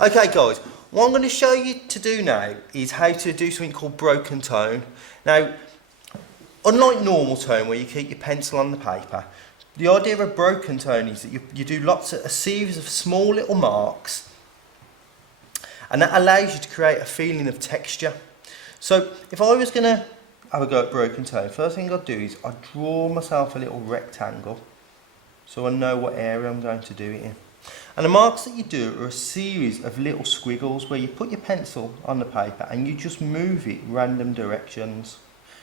Okay guys, what I'm going to show you to do now is how to do something called broken tone. Now, unlike normal tone where you keep your pencil on the paper, the idea of a broken tone is that you do a series of small little marks, and that allows you to create a feeling of texture. So if I was going to have a go at broken tone, first thing I'd do is I'd draw myself a little rectangle so I know what area I'm going to do it in. And the marks that you do are a series of little squiggles where you put your pencil on the paper and you just move it random directions.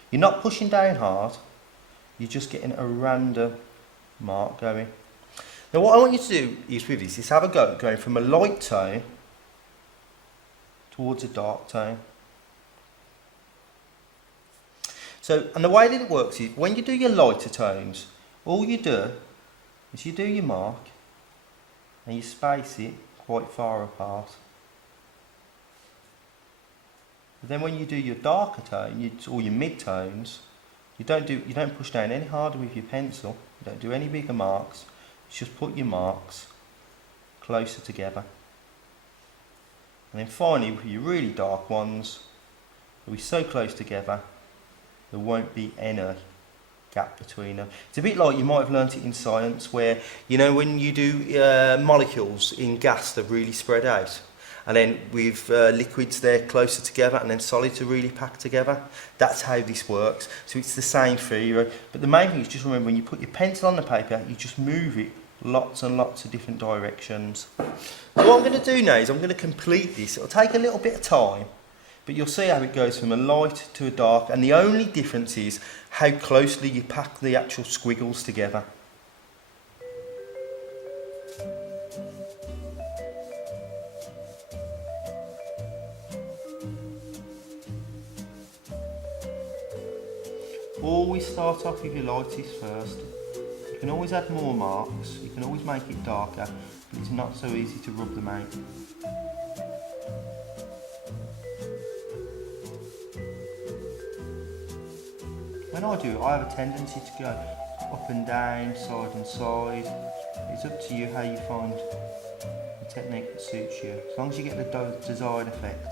You're not pushing down hard, you're just getting a random mark going. Now what I want you to do is with this is have a go going from a light tone towards a dark tone. So, and the way that it works is when you do your lighter tones, all you do is you do your mark and you space it quite far apart. But then when you do your darker tone, or your mid-tones, you don't push down any harder with your pencil, you don't do any bigger marks, you just put your marks closer together. And then finally, with your really dark ones, they'll be so close together, there won't be any gap between them. It's a bit like you might have learnt it in science where, you know, when you do molecules in gas, they're really spread out. And then with liquids, they're closer together, and then solids are really packed together. That's how this works. So it's the same theory. But the main thing is just remember, when you put your pencil on the paper, you just move it lots and lots of different directions. So what I'm going to do now is I'm going to complete this. It'll take a little bit of time, but you'll see how it goes from a light to a dark, and the only difference is how closely you pack the actual squiggles together. Always start off with your lightest first. You can always add more marks, you can always make it darker, but it's not so easy to rub them out. When I do it, I have a tendency to go up and down, side and side. It's up to you how you find the technique that suits you, as long as you get the desired effect.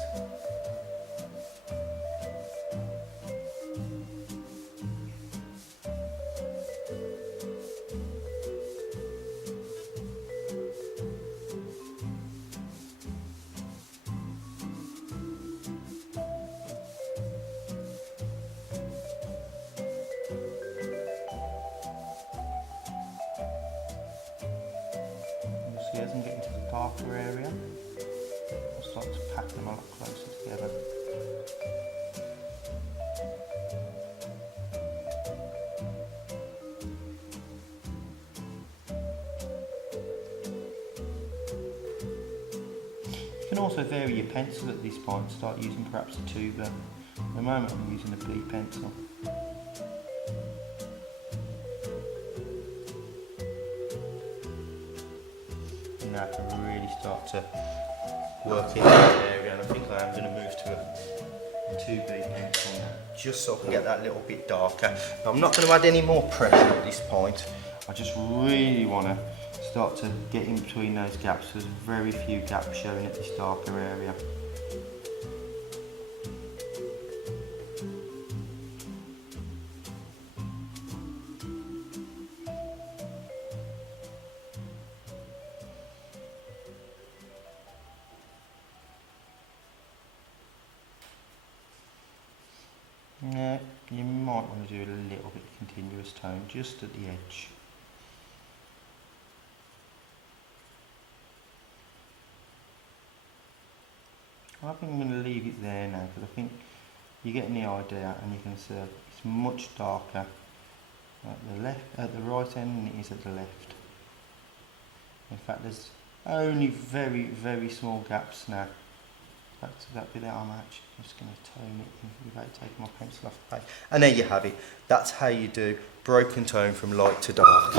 As I'm getting to the darker area, I'll start to pack them a lot closer together. You can also vary your pencil at this point, start using perhaps a tuber. At the moment I'm using a B pencil. Now I can really start to work in that area, and I think I am going to move to a 2B pencil now, just so I can get that little bit darker. Now, I'm not going to add any more pressure at this point. I just really want to start to get in between those gaps. There's very few gaps showing at this darker area. Now, you might want to do a little bit of continuous tone just at the edge. I think I'm going to leave it there now because I think you're getting the idea, and you can see it's much darker at the right end than it is at the left. In fact, there's only very, very small gaps now. Back to that bit I'm actually just going to tone it in without taking my pencil off the page. And there you have it. That's how you do broken tone from light to dark.